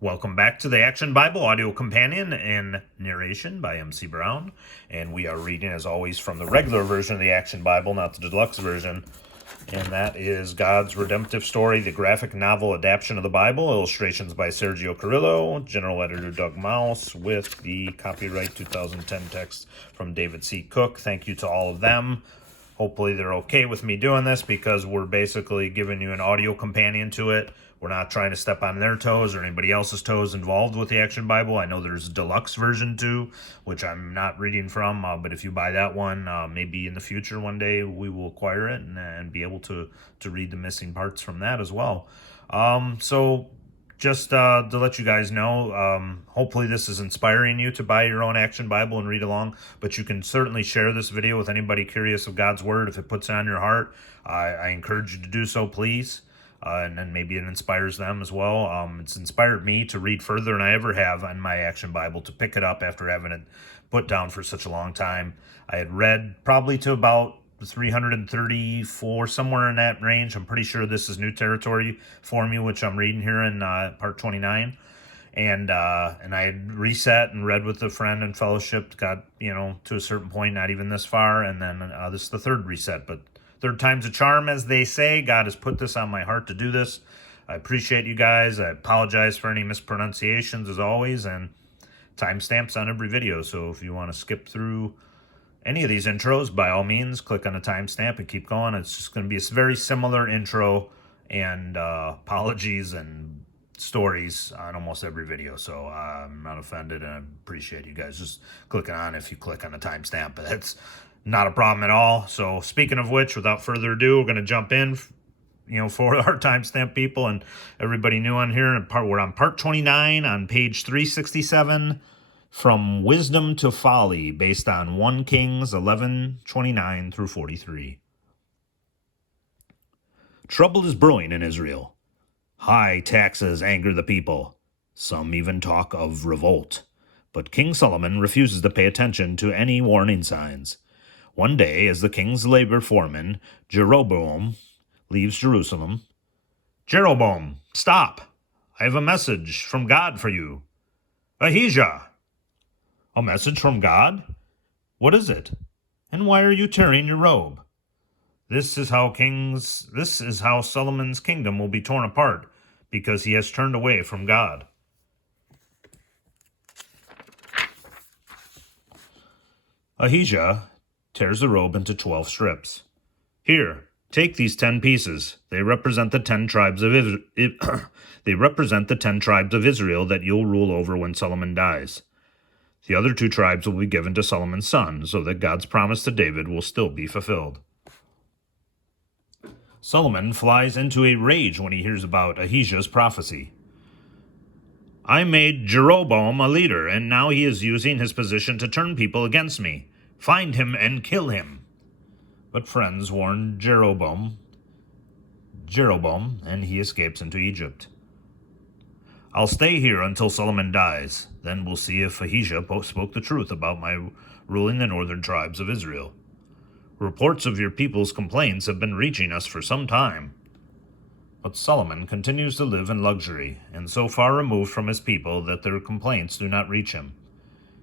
Welcome back to the Action Bible Audio Companion and Narration by MC Brown. And we are reading, as always, from the regular version of the Action Bible, not the deluxe version. And that is God's Redemptive Story, the graphic novel adaptation of the Bible. Illustrations by Sergio Carrillo, General Editor Doug Mouse, with the copyright 2010 text from David C. Cook. Thank you to all of them. Hopefully they're okay with me doing this because we're basically giving you an audio companion to it. We're not trying to step on their toes or anybody else's toes involved with the Action Bible. I know there's a deluxe version too, which I'm not reading from, but if you buy that one, maybe in the future one day we will acquire it and be able to read the missing parts from that as well. So just to let you guys know, hopefully this is inspiring you to buy your own Action Bible and read along, but you can certainly share this video with anybody curious of God's Word if it puts it on your heart. I encourage you to do so, please. And then maybe it inspires them as well. It's inspired me to read further than I ever have on my Action Bible, to pick it up after having it put down for such a long time. I had read probably to about 334, somewhere in that range. I'm pretty sure this is new territory for me, which I'm reading here in part 29. And I had reset and read with a friend and fellowship, got, to a certain point, not even this far. And then this is the third reset, but third time's a charm, as they say. God has put this on my heart to do this. I appreciate you guys. I apologize for any mispronunciations, as always, and timestamps on every video. So if you want to skip through any of these intros, by all means, click on the timestamp and keep going. It's just going to be a very similar intro and apologies and stories on almost every video. So I'm not offended, and I appreciate you guys just clicking on if you click on the timestamp. But that's not a problem at all. So speaking of which, without further ado, we're going to jump in, for our timestamp people and everybody new on here. We're on part 29 on page 367, From Wisdom to Folly, based on 1 Kings 11:29 through 43. Trouble is brewing in Israel. High taxes anger the people. Some even talk of revolt. But King Solomon refuses to pay attention to any warning signs. One day, as the king's labor foreman, Jeroboam, leaves Jerusalem, "Jeroboam, stop! I have a message from God for you." "Ahijah!" "A message from God? What is it? And why are you tearing your robe?" This is how Solomon's kingdom will be torn apart, because he has turned away from God." Ahijah tears the robe into 12 strips. "Here, take these 10 pieces. They represent the 10 tribes of they represent the 10 tribes of Israel that you'll rule over when Solomon dies. The other 2 tribes will be given to Solomon's son, so that God's promise to David will still be fulfilled." Solomon flies into a rage when he hears about Ahijah's prophecy. "I made Jeroboam a leader, and now he is using his position to turn people against me. Find him and kill him." But friends warn Jeroboam, and he escapes into Egypt. "I'll stay here until Solomon dies. Then we'll see if Ahijah spoke the truth about my ruling the northern tribes of Israel. Reports of your people's complaints have been reaching us for some time." But Solomon continues to live in luxury, and so far removed from his people that their complaints do not reach him.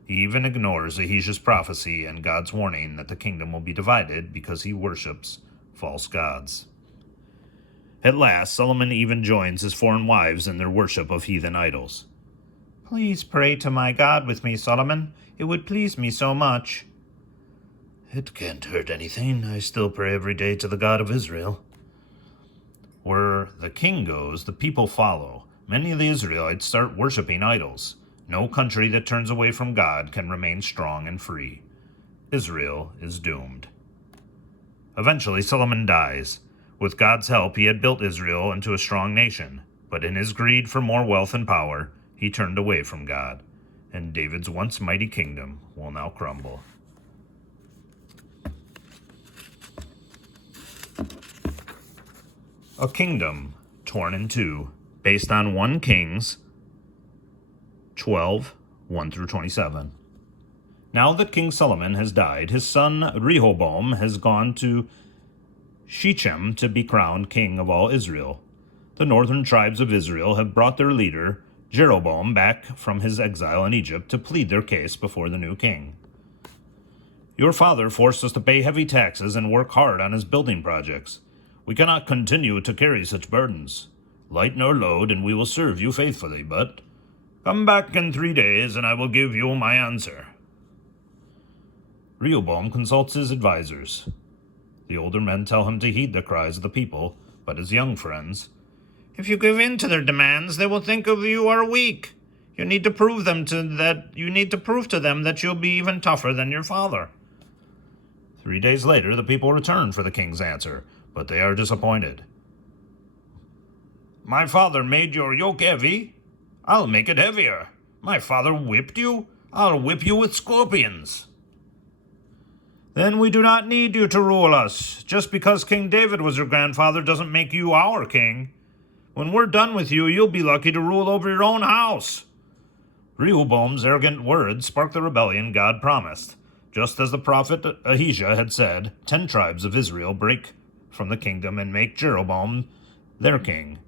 He even ignores Ahijah's prophecy and God's warning that the kingdom will be divided because he worships false gods. At last, Solomon even joins his foreign wives in their worship of heathen idols. "Please pray to my God with me, Solomon. It would please me so much." "It can't hurt anything. I still pray every day to the God of Israel." Where the king goes, the people follow. Many of the Israelites start worshiping idols. No country that turns away from God can remain strong and free. Israel is doomed. Eventually, Solomon dies. With God's help, he had built Israel into a strong nation, but in his greed for more wealth and power, he turned away from God, and David's once mighty kingdom will now crumble. A kingdom torn in two, based on 1 Kings 12:1 through 27. Now that King Solomon has died, his son Rehoboam has gone to Shechem to be crowned king of all Israel. The northern tribes of Israel have brought their leader, Jeroboam back from his exile in Egypt to plead their case before the new king. Your father forced us to pay heavy taxes and work hard on his building projects. We cannot continue to carry such burdens. Lighten our load, and we will serve you faithfully, but come back in 3 days, and I will give you my answer. Rehoboam consults his advisors. The older men tell him to heed the cries of the people, but his young friends, if you give in to their demands, they will think of you are weak. You need to prove to them that you'll be even tougher than your father. 3 days later, the people return for the king's answer, but they are disappointed. My father made your yoke heavy. I'll make it heavier. My father whipped you. I'll whip you with scorpions. Then we do not need you to rule us. Just because King David was your grandfather doesn't make you our king. When we're done with you, you'll be lucky to rule over your own house. Rehoboam's arrogant words sparked the rebellion God promised. Just as the prophet Ahijah had said, 10 tribes of Israel break from the kingdom and make Jeroboam their king.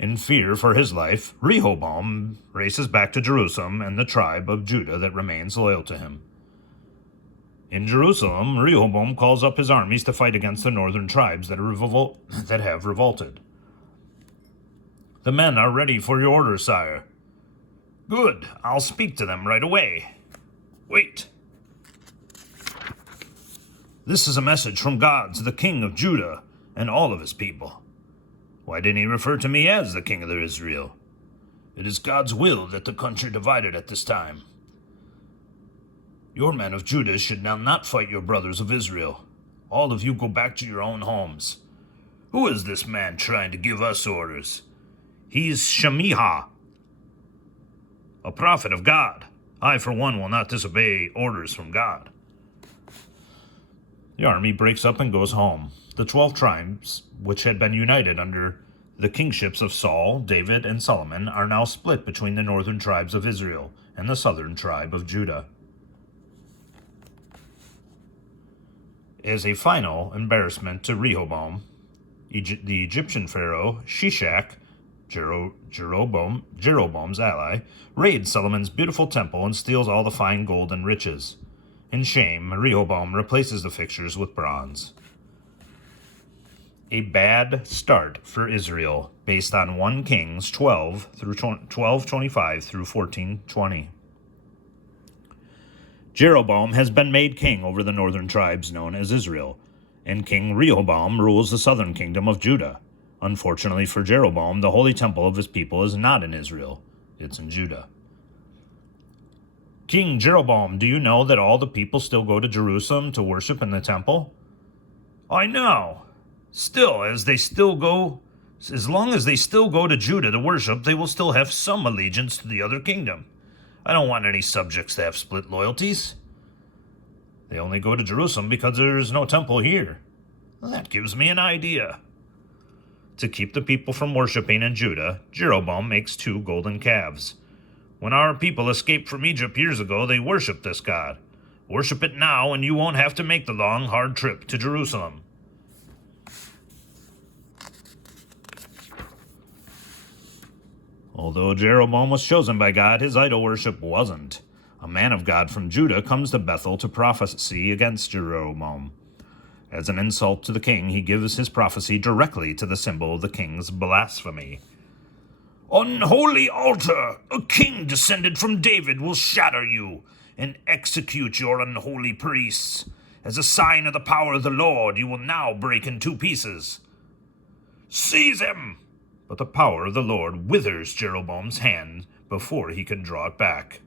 In fear for his life, Rehoboam races back to Jerusalem and the tribe of Judah that remains loyal to him. In Jerusalem, Rehoboam calls up his armies to fight against the northern tribes that have revolted. The men are ready for your orders, sire. Good, I'll speak to them right away. Wait. This is a message from God to the king of Judah and all of his people. Why didn't he refer to me as the king of Israel? It is God's will that the country divided at this time. Your men of Judah should now not fight your brothers of Israel. All of you go back to your own homes. Who is this man trying to give us orders? He's Shemiah, a prophet of God. I, for one, will not disobey orders from God. The army breaks up and goes home. The 12 tribes, which had been united under the kingships of Saul, David, and Solomon, are now split between the northern tribes of Israel and the southern tribe of Judah. As a final embarrassment to Rehoboam, the Egyptian pharaoh Shishak, Jeroboam's ally, raids Solomon's beautiful temple and steals all the fine gold and riches. In shame, Rehoboam replaces the fixtures with bronze. A bad start for Israel, based on 1 Kings 12:25 through 14:20. Jeroboam has been made king over the northern tribes known as Israel, and King Rehoboam rules the southern kingdom of Judah. Unfortunately for Jeroboam, the holy temple of his people is not in Israel, it's in Judah. King Jeroboam, do you know that all the people still go to Jerusalem to worship in the temple? I know. Still, as long as they still go to Judah to worship, they will still have some allegiance to the other kingdom. I don't want any subjects to have split loyalties. They only go to Jerusalem because there is no temple here. Well, that gives me an idea. To keep the people from worshiping in Judah, Jeroboam makes 2 golden calves. When our people escaped from Egypt years ago, they worshipped this god. Worship it now, and you won't have to make the long, hard trip to Jerusalem. Although Jeroboam was chosen by God, his idol worship wasn't. A man of God from Judah comes to Bethel to prophesy against Jeroboam. As an insult to the king, he gives his prophecy directly to the symbol of the king's blasphemy. Unholy altar! A king descended from David will shatter you and execute your unholy priests. As a sign of the power of the Lord, you will now break in 2 pieces. Seize him! But the power of the Lord withers Jeroboam's hand before he can draw it back.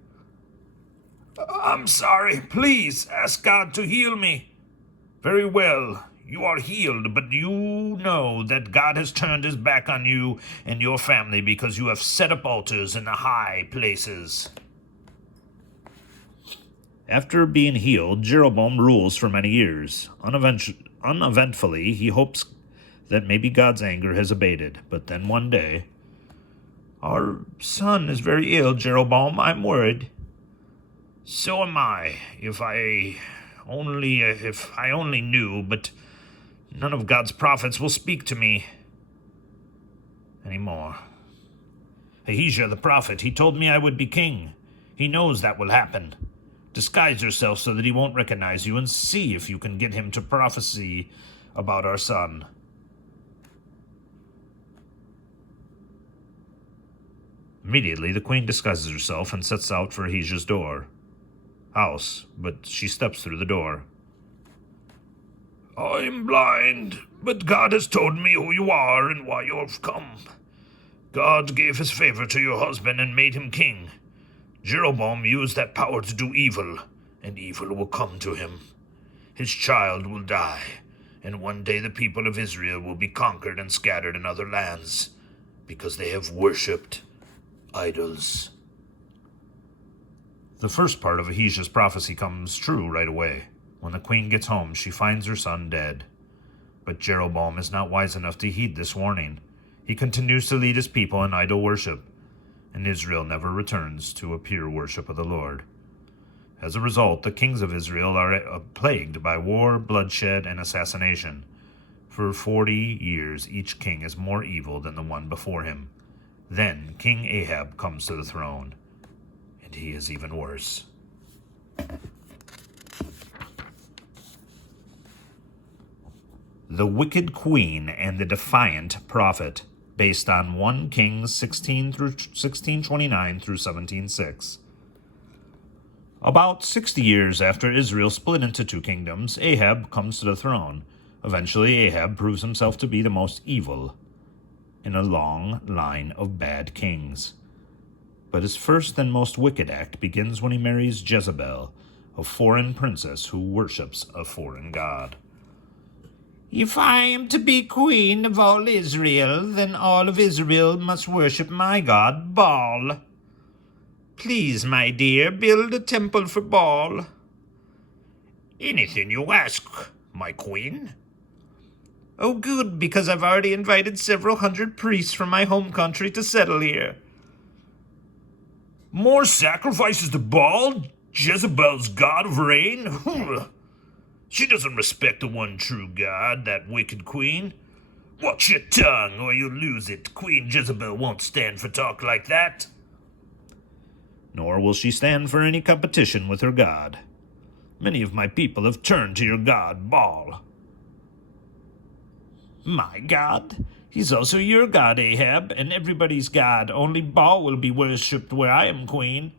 I'm sorry. Please ask God to heal me. Very well. You are healed, but you know that God has turned his back on you and your family because you have set up altars in the high places. After being healed, Jeroboam rules for many years. Uneventfully, he hopes that maybe God's anger has abated, but then one day, our son is very ill, Jeroboam. I'm worried. So am I. If I only knew, but none of God's prophets will speak to me anymore. Ahijah the prophet, he told me I would be king. He knows that will happen. Disguise yourself so that he won't recognize you, and see if you can get him to prophesy about our son." Immediately, the queen disguises herself and sets out for Ahijah's house, but she steps through the door. "I'm blind, but God has told me who you are and why you've come. God gave his favor to your husband and made him king. Jeroboam used that power to do evil, and evil will come to him. His child will die, and one day the people of Israel will be conquered and scattered in other lands, because they have worshipped idols." The first part of Ahijah's prophecy comes true right away. When the queen gets home, she finds her son dead. But Jeroboam is not wise enough to heed this warning. He continues to lead his people in idol worship, and Israel never returns to a pure worship of the Lord. As a result, the kings of Israel are plagued by war, bloodshed, and assassination. For 40 years, each king is more evil than the one before him. Then King Ahab comes to the throne, and he is even worse. The Wicked Queen and the Defiant Prophet, based on 1 Kings 1629 through 17:6. About 60 years after Israel split into 2 kingdoms, Ahab comes to the throne. Eventually, Ahab proves himself to be the most evil in a long line of bad kings. But his first and most wicked act begins when he marries Jezebel, a foreign princess who worships a foreign god. "If I am to be queen of all Israel, then all of Israel must worship my god, Baal. Please, my dear, build a temple for Baal." "Anything you ask, my queen." "Oh, good, because I've already invited several hundred priests from my home country to settle here." "More sacrifices to Baal, Jezebel's god of rain? She doesn't respect the one true God, that wicked queen. Watch your tongue, or you'll lose it. Queen Jezebel won't stand for talk like that." "Nor will she stand for any competition with her God. Many of my people have turned to your god, Baal." "My God? He's also your god, Ahab, and everybody's god. Only Baal will be worshipped where I am queen."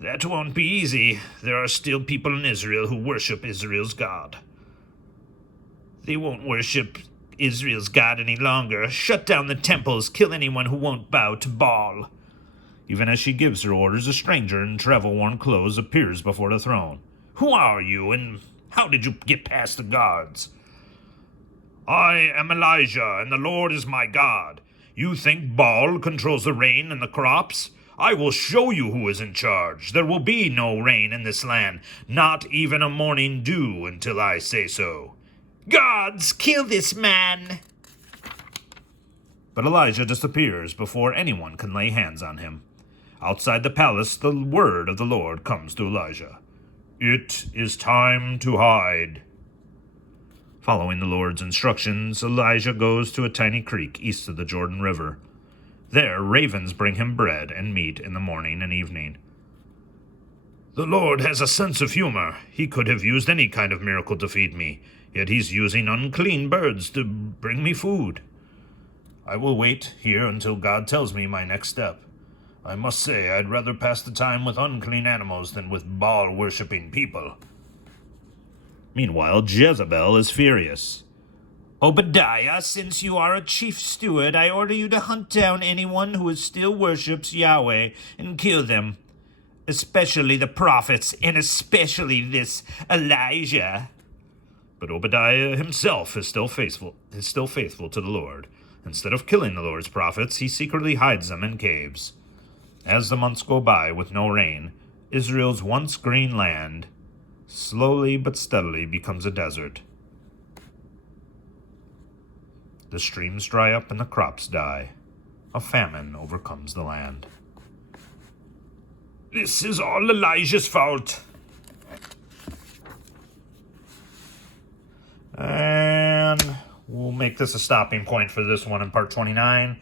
"That won't be easy. There are still people in Israel who worship Israel's God." "They won't worship Israel's God any longer. Shut down the temples, kill anyone who won't bow to Baal." Even as she gives her orders, a stranger in travel-worn clothes appears before the throne. "Who are you, and how did you get past the guards?" "I am Elijah, and the Lord is my God. You think Baal controls the rain and the crops? I will show you who is in charge. There will be no rain in this land, not even a morning dew until I say so." "Gods, kill this man!" But Elijah disappears before anyone can lay hands on him. Outside the palace, the word of the Lord comes to Elijah. "It is time to hide." Following the Lord's instructions, Elijah goes to a tiny creek east of the Jordan River. There, ravens bring him bread and meat in the morning and evening. "The Lord has a sense of humor. He could have used any kind of miracle to feed me, yet he's using unclean birds to bring me food. I will wait here until God tells me my next step. I must say I'd rather pass the time with unclean animals than with Baal-worshipping people." Meanwhile, Jezebel is furious. "Obadiah, since you are a chief steward, I order you to hunt down anyone who still worships Yahweh and kill them, especially the prophets, and especially this Elijah." But Obadiah himself is still faithful to the Lord. Instead of killing the Lord's prophets, he secretly hides them in caves. As the months go by with no rain, Israel's once green land slowly but steadily becomes a desert. The streams dry up and the crops die. A famine overcomes the land. "This is all Elijah's fault." And we'll make this a stopping point for this one in part 29.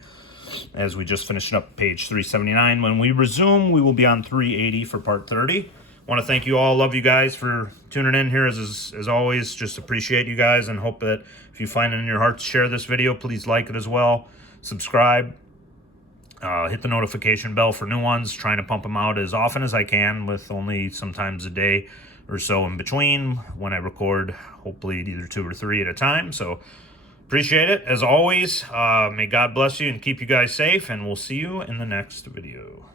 as we just finished up page 379. When we resume, we will be on 380 for part 30. Want to thank you all. Love you guys for tuning in here as always. Just appreciate you guys and hope that if you find it in your heart to share this video, please like it as well. Subscribe. Hit the notification bell for new ones. Trying to pump them out as often as I can, with only sometimes a day or so in between when I record, hopefully either 2 or 3 at a time. So appreciate it. As always, may God bless you and keep you guys safe, and we'll see you in the next video.